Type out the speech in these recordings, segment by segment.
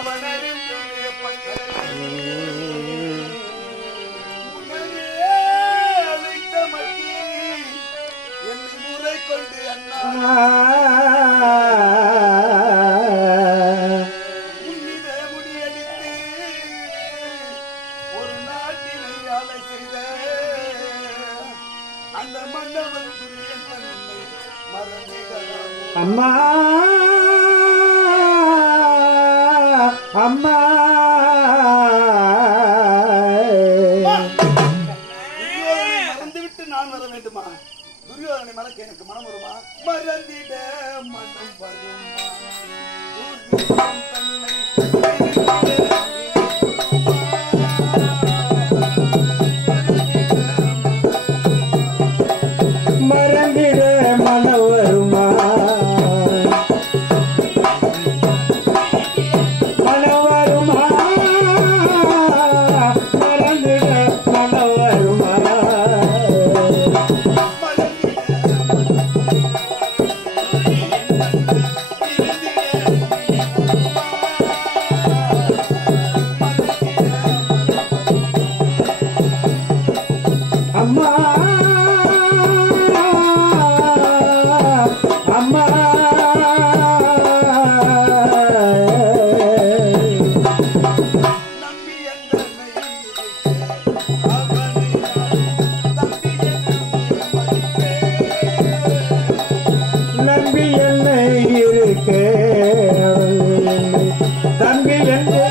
அவன் அறிந்துமே அழைத்த மத்தியே என்னை முறை கொண்டு அண்ணா உன்னிட முடியடித்து ஒரு நாட்டினை ஆளை செய்த அந்த மன்னவன் துரியன் தன்னை மறந்திடலாம். அம்மா அம்மா மறந்துவிட்டு நான் வர வேண்டுமா? துரியோதனை மறக்க எனக்கு மனம் வருமா? மறந்திட மனம் வருமா? மறந்திட மனம் வருமா? மனம் வருமா? மறந்திட மனம் வருமா? அம்மா அம்மா நம்பி என்னை இருக்கே தம்பி என்று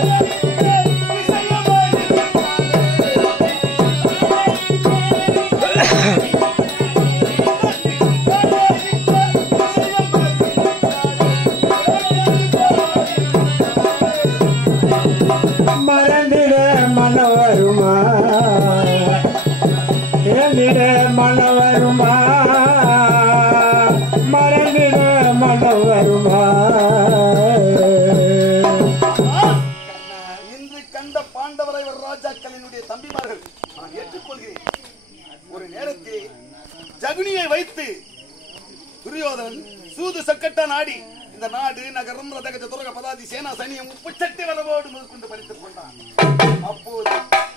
மறந்திட மனம் வருமா? இழந்திட மனம் வருமா? மறந்திட மனம் வருமா? இன்று கண்ட பாண்டவரை ராஜாக்களினுடைய தம்பிமார்கள் நான் ஏற்றுக்கொள்கிறேன். ஒரு நேரத்தில் ஜகுனியை வைத்து துரியோதனன் சூது சக்கட்ட நாடி இந்த நாடு நகரம் ரதகஜ துரக பதாதி சேனா சைனியம் உப்புச்சட்டை வரவோடு முதற்கொண்டு பறித்துக் கொண்டான். அப்போது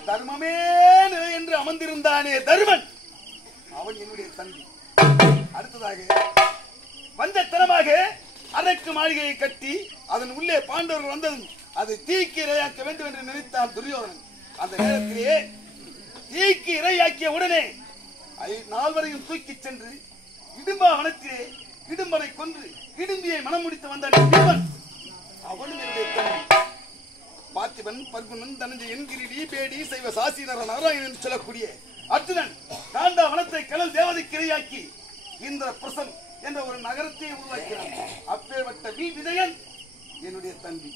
தர்மமேனு என்று அமர்ந்திருந்தானே தருமன், அவன் என்னுடைய தம்பி. அடுத்ததாக வஞ்சத்தனமாக அரக்கு மாளிகையை கட்டி அதன் உள்ளே பாண்டவர்கள் வந்ததும் அதை தீக்கு இரையாக்க வேண்டும் என்று நினைத்தான் துரியோதனன். அந்த நேரத்திலே தீக்கு இரையாக்கிய உடனே நால்வரையும் தூக்கி சென்று இடும்பா வனத்திலே இடும்பனை கொன்று இடும்பியை மனம் முடித்து வந்தான் பீமன். அவனும் என்னுடைய தம்பி. பார்த்திபன், பர்குணன், தனஞ்சயன், கிரீடி, பேடி, சைவ சாசீனர நாராயணன் சொல்லக்கூடிய அர்ஜுனன் காண்டா வனத்தை கடல் தேவதைக்கு இரையாக்கி இந்திர பிரசன் என்ற ஒரு நகரத்தை உருவாக்கினான். அப்பேற்பட்ட விஜயன் என்னுடைய தம்பி.